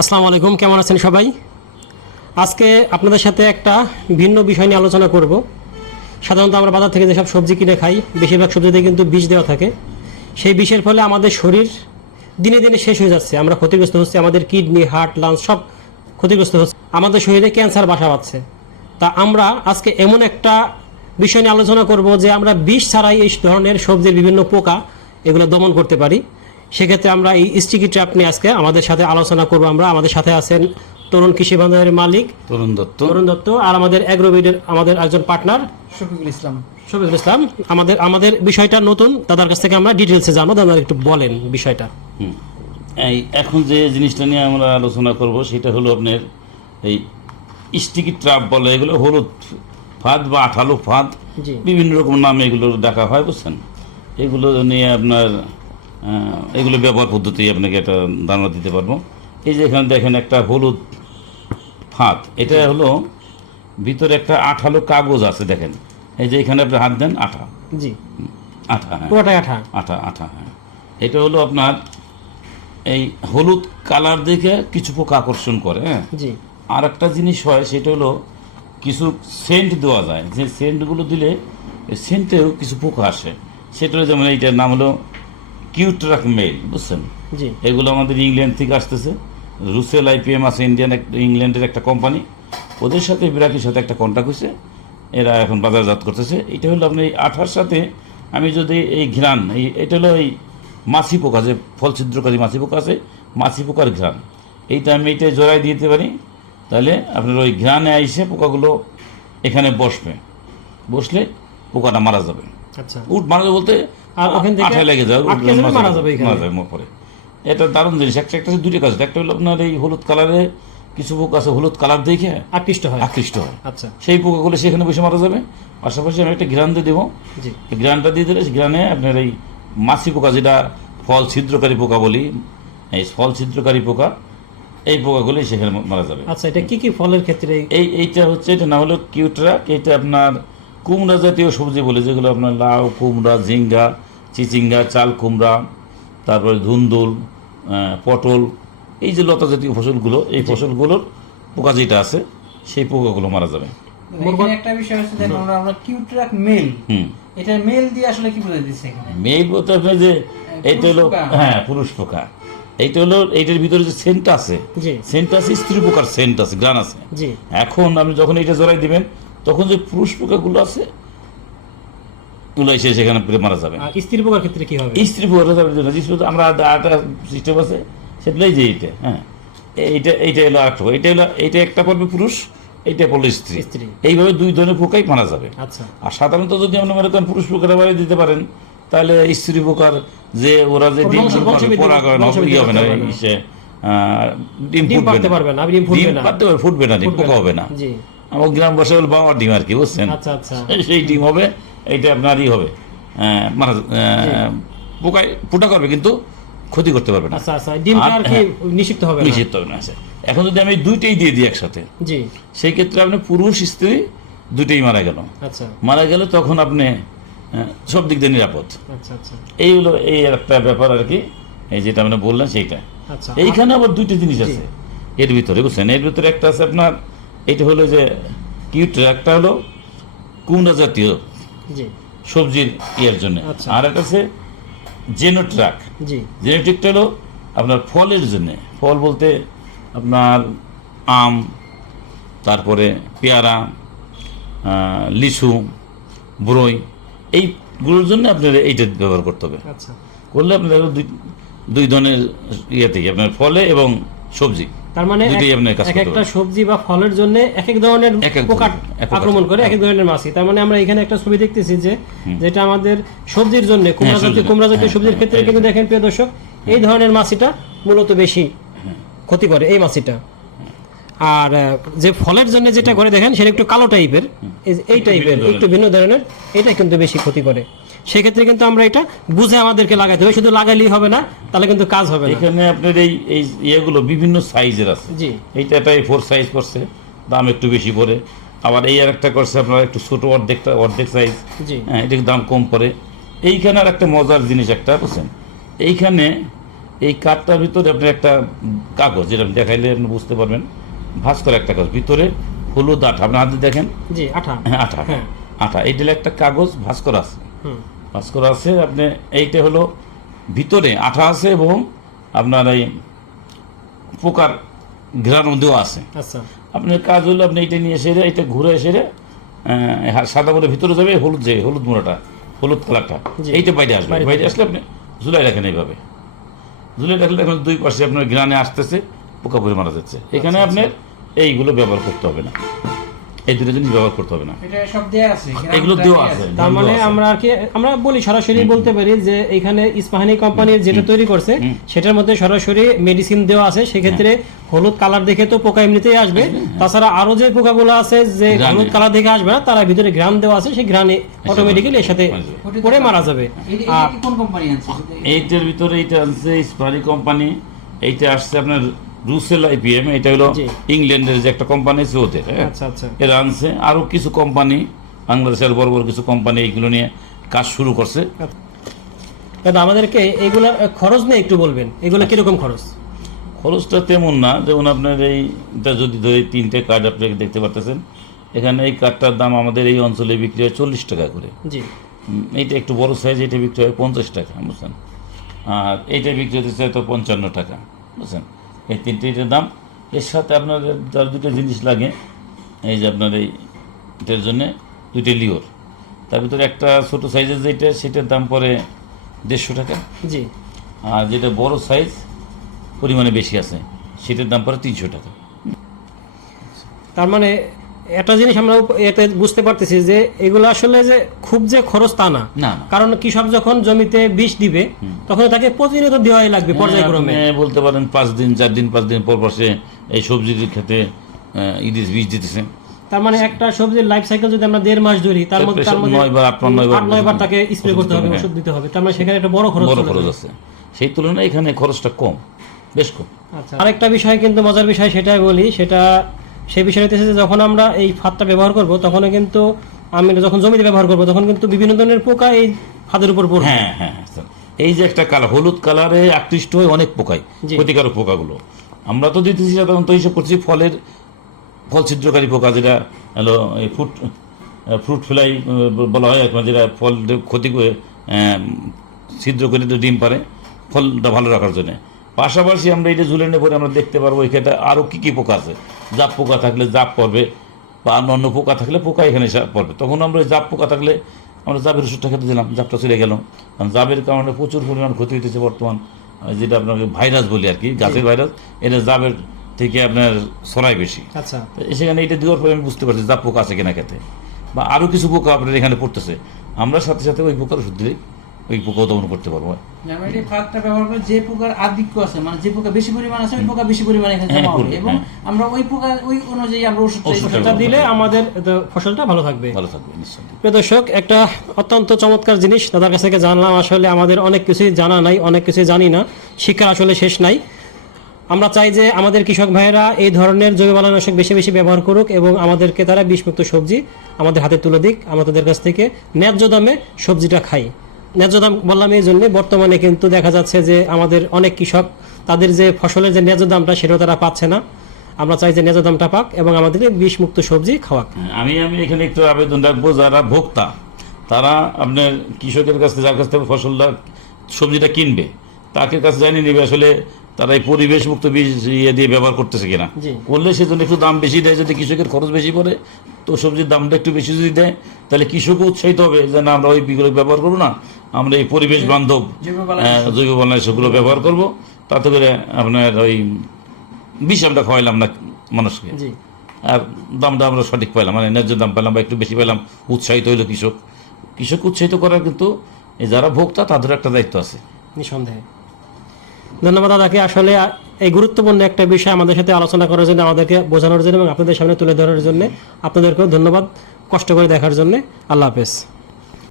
আসসালামু আলাইকুম, কেমন আছেন সবাই? আজকে আপনাদের সাথে একটা ভিন্ন বিষয় নিয়ে আলোচনা করব। সাধারণত আমরা বাজার থেকে যেসব সবজি কিনে খাই, বেশিরভাগ সবজিতে কিন্তু বিষ দেওয়া থাকে। সেই বিষের ফলে আমাদের শরীর দিনে দিনে শেষ হয়ে যাচ্ছে। আমরা ক্ষতিগ্রস্ত হচ্ছে, আমাদের কিডনি, হার্ট, লাংস সব ক্ষতিগ্রস্ত হচ্ছে। আমাদের শরীরে ক্যান্সার বাসা বাঁধছে। তা আমরা আজকে এমন একটা বিষয় নিয়ে আলোচনা করব যে আমরা বিষ ছাড়াই এই ধরনের সবজির বিভিন্ন পোকা এগুলো দমন করতে পারি। সেক্ষেত্রে আমরা এই স্টিকি ট্র্যাপ নিয়ে আজকে আমাদের সাথে আলোচনা করব আমরা। আমাদের সাথে আছেন তরুণ কৃষি বাজারের মালিক তরুণ দত্ত। তরুণ দত্ত আর আমাদের অ্যাগ্রোবিডের আমাদের একজন পার্টনার শফিকুল ইসলাম। শফিকুল ইসলাম আমাদের আমাদের বিষয়টা নতুন দাদার কাছ থেকে আমরা ডিটেলসে জানব। দাদা একটু বলেন বিষয়টা। এই এখন যে জিনিসটা নিয়ে আমরা আলোচনা করব সেটা হলো আপনার এই স্টিকি ট্রাপ বলে এগুলো হলুদ ফাঁদ বা আঠালো ফাঁদ বিভিন্ন রকম নামে এগুলো ডাকা হয় বুঝছেন? এগুলো নিয়ে আপনার এগুলো ব্যবহার পদ্ধতি আপনাকে একটা ধারণা দিতে পারব। এই যে এখানে দেখেন একটা হলুদ ফাঁদ এটা হলো ভিতরে একটা আঠালো কাগজ আছে দেখেন। এই যে এখানে আপনি হাত দেন আঠা। জি। আঠা হ্যাঁ। পুরোটাই আঠা। আঠা আঠা হ্যাঁ। এটা হলো আপনার এই হলুদ কালার দেখে কিছু পোকা আকর্ষণ করে হ্যাঁ। জি। আর একটা জিনিস হয় সেটা হলো কিছু সেন্ট দেওয়া যায়। যে সেন্টগুলো দিলে সেন্টেও কিছু পোকা আসে। সেটা যেমন এইটার নাম হলো কিউট্রাক মেল বুঝছেন? এগুলো আমাদের ইংল্যান্ড থেকে আসতেছে। রুসেল আইপিএম আছে ইন্ডিয়ান ইংল্যান্ডের একটা কোম্পানি ওদের সাথে বিরাকির সাথে একটা কন্ট্যাক্ট হয়েছে। এরা এখন বাজারজাত করতেছে। এটা হলো আপনি আঠার সাথে আমি যদি এই ঘ্রাণ এই এটা হলো এই মাছি পোকা যে ফল ছিদ্রকারী মাছি পোকা আছে মাছি পোকার ঘ্রাণ। এইটা আমি এইটা জড়াই দিতে পারি। তাহলে আপনার ওই ঘ্রাণে আইসে পোকাগুলো এখানে বসবে। বসলে পোকাটা মারা যাবে। আচ্ছা। উট মারা যাবে বলতে আর ওখান থেকে লেগে যাবে মারা যাবে মারা যাবে পরে এটা দারুণ জিনিস একটা একটা দুটো কাজ। একটা হলো আপনার এই হলুদ কালারে কিছু পোকা আছে হলুদ কালার দেখে আকৃষ্ট হয়। আকৃষ্ট হয়। আচ্ছা। সেই পোকাগুলো সেখানে বসে মারা যাবে। পাশাপাশি আমি একটা ঘ্রাণ দিয়ে দেবো। জি। এই দিয়ে দিলে ঘ্রাণে আপনার এই মাছি পোকা যেটা ফল ছিদ্রকারী পোকা বলি এই ফল ছিদ্রকারী পোকা এই পোকাগুলি সেখানে মারা যাবে। আচ্ছা এটা কি কি ফলের ক্ষেত্রে? এই এইটা হচ্ছে এটা না হলো কিউট্রাক এটা আপনার কুমড়া জাতীয় সবজি বলে যেগুলো আপনার লাউ কুমড়া ঝিঙ্গা চিচিঙ্গা চাল কুমড়া তারপরে ধুন্দুল পটল এই যে লতা জাতীয় ফসলগুলো এই ফসলগুলোর পোকা যেটা আছে সেই পোকাগুলো মারা যাবে। একটা বিষয় হচ্ছে দেখুন আমরা আমরা কিউট্রাক মেল হুম। এটা মেল দিয়ে আসলে কি বোঝাই দিচ্ছে এখানে? বলতে আপনি যে এইটা হলো হ্যাঁ পুরুষ পোকা। এইটা হলো এইটার ভিতরে যে সেন্ট আছে সেন্ট আছে স্ত্রী পোকার সেন্ট আছে গ্রান আছে। এখন আপনি যখন এটা জড়াই দিবেন তখন যে পুরুষ পোকাগুলো আছে গুলো এসে সেখানে মারা যাবে। স্ত্রী পোকার ক্ষেত্রে কি হবে? স্ত্রী পোকা যাবে আমরা আটা সিস্টেম আছে যে এইটা হ্যাঁ। এইটা এইটা হলো আট এইটা হলো এইটা একটা পড়বে পুরুষ এইটা পড়ল স্ত্রী। এইভাবে দুই ধরনের পোকাই মারা যাবে। আচ্ছা। আর সাধারণত যদি আপনি মনে করেন পুরুষ পোকাটা বাড়ি দিতে পারেন তাহলে স্ত্রী পোকার যে ওরা যে ডিম পরাগায়ন ইয়ে হবে না না। ডিম ফুটবে না, ডিম ফুটবে না। পারতে পারবে না ডিম পোকা হবে না। জি। আমার গ্রাম বাসা হল বাবার ডিম আর কি বুঝছেন? আচ্ছা আচ্ছা। সেই ডিম হবে এইটা আপনারই হবে। আহ, মারা আহ, পোকায় ফুটা করবে কিন্তু ক্ষতি করতে পারবে না। আচ্ছা আচ্ছা আর- কি হ্যাঁ। হবে না? নিষিদ্ধ হবে না আচ্ছা। এখন যদি আমি দুইটাই দিয়ে দিই একসাথে জি। সেই ক্ষেত্রে আপনি পুরুষ স্ত্রী দুটোই মারা গেল। আচ্ছা। মারা গেলে তখন আপনি সব দিক দিয়ে নিরাপদ। আচ্ছা আচ্ছা। এই হলো এই একটা ব্যাপার আর কি এই যেটা আপনি বললেন সেইটা। আচ্ছা। এইখানে আবার দুইটা জিনিস আছে এর ভিতরে বুঝছেন? এর ভিতরে একটা আছে আপনার এটা হলো যে কিউট একটা হলো কুমড়া জাতীয় সবজির ইয়ের জন্য। আচ্ছা। আর একটা আছে জেনোট্রাক জি। জেনেটিকটা হলো আপনার ফলের জন্য। ফল বলতে আপনার আম তারপরে পেয়ারা লিচু বরই এইগুলোর জন্য আপনার এইটা ব্যবহার করতে হবে। আচ্ছা। করলে আপনার দুই দুই ধরনের ইয়ে থেকে আপনার ফলে এবং সবজি। তার মানে এক- একটা সবজি বা ফলের জন্য এক এক ধরনের পোকা আক্রমণ করে এক এক ধরনের মাছি। তার মানে আমরা এখানে একটা ছবি দেখতেছি যে যেটা আমাদের সবজির জন্য কুমড়া জাতীয় সবজির- কুমড়া জাতীয় হ্যাঁ, সবজির হ্যাঁ, ক্ষেত্রে কিন্তু দেখেন প্রিয় দর্শক এই ধরনের মাছিটা মূলত বেশি ক্ষতি করে এই মাছিটা আর যে ফলের জন্য যেটা করে দেখেন সেটা একটু কালো টাইপের এই টাইপের একটু ভিন্ন ধরনের এটা কিন্তু বেশি ক্ষতি করে। সেক্ষেত্রে কিন্তু আমরা এটা বুঝে আমাদেরকে লাগাতে হবে। শুধু লাগাইলেই হবে না তাহলে কিন্তু কাজ হবে না। এখানে আপনার এই এই ইয়েগুলো বিভিন্ন সাইজের আছে। জি। এইটা একটা ফোর সাইজ করছে দাম একটু বেশি পড়ে। আবার এই আর একটা করছে আপনার একটু ছোটো অর্ধেকটা অর্ধেক সাইজ জি। হ্যাঁ এটার দাম কম পড়ে। এইখানে আর একটা মজার জিনিস একটা বুঝছেন? এইখানে এই কাঠটার ভিতরে আপনি একটা কাগজ যেটা দেখাইলে আপনি বুঝতে পারবেন। ভাস করে একটা কাগজ। ভিতরে হলুদ আঠা আপনার হাতে দেখেন? জি আঠা। হ্যাঁ আঠা। হ্যাঁ। আঠা এইটা একটা কাগজ ভাস করা আছে। ভাস করা আছে আপনি এইটা হলো ভিতরে আঠা আছে এবং আপনার এই পোকার ঘেরানো দেওয়া আছে। আচ্ছা। আপনার কাজ হলো আপনি এইটা নিয়ে এসে এটা ঘুরে এসে সাদা বলে ভিতরে যাবে হলুদ যে হলুদ মোড়াটা হলুদ কালারটা এইটা বাইরে আসবে। বাইরে বাইরে আসলে আপনি ঝুলাই রাখেন এইভাবে। ঝুলাই রাখলে এখন দুই পাশে আপনার ঘ্রাণে আসতেছে পোকা পরে মারা যাচ্ছে। এখানে আচ্ছা, আপনার এইগুলো ব্যবহার করতে হবে না। এই দুটো জিনিস ব্যবহার করতে হবে না। এটা সব দেয়া আছে এগুলো দেওয়া আছে তার মানে আমরা আর কি আমরা বলি সরাসরি বলতে পারি যে এখানে ইস্পাহানি কোম্পানির যেটা তৈরি করছে সেটার মধ্যে সরাসরি মেডিসিন দেওয়া আছে। সেক্ষেত্রে হলুদ কালার দেখে তো পোকা এমনিতেই আসবে। তাছাড়া আরও যে পোকাগুলো আছে যে। হলুদ কালার দেখে আসবে না তারা ভিতরে গ্রাম দেওয়া আছে সেই গ্রানে অটোমেটিক্যালি এর সাথে। পরে মারা যাবে। আর কোম্পানি এইটার ভিতরে এইটা আছে স্পারি কোম্পানি। এইটা আসছে আপনার রুসেল আইপিএম এটা হলো। ইংল্যান্ডের যে একটা কোম্পানি আছে ওদের হ্যাঁ? আচ্ছা আচ্ছা। এরা আনছে। আরও কিছু কোম্পানি বাংলাদেশের বড় বড় কিছু কোম্পানি এইগুলো নিয়ে কাজ শুরু করছে। দাদা আমাদেরকে এগুলার খরচ নিয়ে একটু বলবেন। এগুলো কীরকম খরচ? খরচটা তেমন না যেমন আপনার এইটা যদি ধরে তিনটে কার্ড আপনি দেখতে পারতেছেন এখানে এই কার্ডটার দাম আমাদের এই অঞ্চলে বিক্রি হয় চল্লিশ টাকা করে। জি। এইটা একটু বড় সাইজ এটা বিক্রি হয় পঞ্চাশ টাকা বুঝছেন? আর এইটা বিক্রি হতে হতেছে হয়তো পঞ্চান্ন টাকা বুঝছেন? এই তিনটির দাম। এর সাথে আপনার যার দুটো জিনিস লাগে এই যে আপনার এইটার জন্যে দুটি লিওর। তার ভিতরে একটা ছোটো সাইজের যেটা সেটার দাম পরে দেড়শো টাকা। জি। আর যেটা বড় সাইজ পরিমাণে বেশি আছে সেটার দাম পরে তিনশো টাকা। তার মানে একটা জিনিস আমরা এতে বুঝতে পারতেছি যে এগুলো আসলে যে খুব যে খরচ তা না। কারণ কৃষক যখন জমিতে বিষ দিবে তখন তাকে প্রতিনিয়ত দেওয়াই লাগবে পর্যায়ক্রমে। বলতে পারেন পাঁচ দিন চার দিন পাঁচ দিন পর সে এই সবজির ক্ষেত্রে আহ, ইলিশ বীজ দিতেছে। তার মানে একটা সবজির লাইফ সাইকেল যদি আমরা দেড় মাস ধরি তার মধ্যে তার মধ্যে নয় বার, আট বার, নয় বার আট নয় বার তাকে স্প্রে করতে হবে ওষুধ দিতে হবে। তার মানে সেখানে একটা বড় খরচ বড় খরচ আছে। সেই তুলনায় এখানে খরচটা কম বেশ কম। আচ্ছা আরেকটা বিষয় কিন্তু মজার বিষয় সেটাই বলি সেটা সেই বিষয় হচ্ছে যে যখন আমরা এই ফাঁদটা ব্যবহার করব তখন কিন্তু আমি যখন জমিতে ব্যবহার করব তখন কিন্তু বিভিন্ন ধরনের পোকা এই ফাঁদের উপর পড়বে। হ্যাঁ হ্যাঁ হ্যাঁ, এই যে একটা কালার হলুদ কালারে আকৃষ্ট হয়ে অনেক পোকাই জি। ক্ষতিকারক পোকাগুলো। আমরা তো দিতেছি সাধারণত হিসাব করছি ফলের ফল ছিদ্রকারী পোকা যেটা হলো এই ফ্রুট ফ্রুট ফ্লাই বলা হয় এখন যেটা ফল ক্ষতি করে ছিদ্র করে তো ডিম পারে ফলটা ভালো রাখার জন্য। পাশাপাশি আমরা এটা ঝুলে পরে আমরা দেখতে পারব এখানে আরও কী কী পোকা আছে। জাপ পোকা থাকলে জাপ পড়বে বা অন্য অন্য পোকা থাকলে পোকা এখানে এসে পড়বে। তখন আমরা ওই জাপ পোকা থাকলে আমরা জাবের ওষুধটা খেতে দিলাম জাপটা চলে গেল। কারণ জাবের কারণে প্রচুর পরিমাণ ক্ষতি হইতেছে বর্তমান যেটা আপনাকে ভাইরাস বলি আর কি গাছের ভাইরাস এটা জাবের থেকে আপনার ছড়ায় বেশি। আচ্ছা। সেখানে এটা দেওয়ার পরে আমি বুঝতে পারছি জাপ পোকা আছে কিনা খেতে। বা আরও কিছু পোকা আপনার এখানে পড়তেছে। আমরা সাথে সাথে ওই পোকার ওষুধ দিলেই ওই পোকা দমন করতে পারব। আমরা ফাঁদটা ব্যবহার করে যে পোকার আধিক্য আছে মানে যে পোকা বেশি পরিমাণ আছে ওই পোকা বেশি পরিমাণে এখানে হ্যাঁ, জমা হবে এবং হ্যাঁ। আমরা ওই পোকা ওই অনুযায়ী আমরা ওষুধটা দিলে আমাদের ফসলটা ভালো থাকবে। ভালো থাকবে নিশ্চয়ই প্রিয় দর্শক একটা অত্যন্ত চমৎকার জিনিস দাদার কাছ থেকে জানলাম আসলে আমাদের অনেক কিছুই জানা নাই অনেক কিছুই জানি না। শিক্ষা আসলে শেষ নাই। আমরা চাই যে আমাদের কৃষক ভাইয়েরা এই ধরনের জৈব বালানাশক বেশি বেশি ব্যবহার করুক এবং আমাদেরকে তারা বিষমুক্ত সবজি আমাদের হাতে তুলে দিক। আমরা তাদের কাছ থেকে ন্যায্য দামে সবজিটা খাই। ন্যায্য দাম বললাম এই জন্যে। বর্তমানে কিন্তু দেখা যাচ্ছে যে আমাদের অনেক কৃষক তাদের যে ফসলের যে ন্যায্য দামটা সেটাও তারা পাচ্ছে না। আমরা চাই যে ন্যায্য দামটা পাক এবং আমাদেরকে বিষমুক্ত সবজি খাওয়াক। হ্যাঁ, আমি আমি এখানে একটু আবেদন রাখব যারা ভোক্তা তারা আপনার কৃষকের কাছ থেকে যার কাছ থেকে ফসলটা সবজিটা কিনবে তাকে কাছে জানিয়ে নেবে আসলে তারা এই পরিবেশ মুক্ত বীজ ইয়ে দিয়ে ব্যবহার করতেছে কিনা। করলে সেজন্য একটু দাম বেশি দেয় যদি কৃষকের খরচ বেশি পড়ে তো সবজির দামটা একটু বেশি যদি দেয় তাহলে কৃষকও উৎসাহিত হবে যে না আমরা ওই বিগুলো ব্যবহার করব না। আমরা এই পরিবেশ বান্ধব জৈব জৈব বালানাশকগুলো ব্যবহার করব। তাতে করে আপনার ওই বিষ আমরা খাওয়াইলাম না মানুষকে। আর দামটা আমরা সঠিক পেলাম মানে ন্যায্য দাম পেলাম বা একটু বেশি পেলাম উৎসাহিত হইল কৃষক। কৃষক উৎসাহিত করার কিন্তু যারা ভোক্তা তাদের একটা দায়িত্ব আছে। নিঃসন্দেহে। ধন্যবাদ দাদাকে। আসলে এই গুরুত্বপূর্ণ একটা বিষয় আমাদের সাথে আলোচনা করার জন্য আমাদেরকে বোঝানোর জন্য এবং আপনাদের সামনে তুলে ধরার জন্য। আপনাদেরকেও ধন্যবাদ কষ্ট করে দেখার জন্য। আল্লাহ হাফেজ।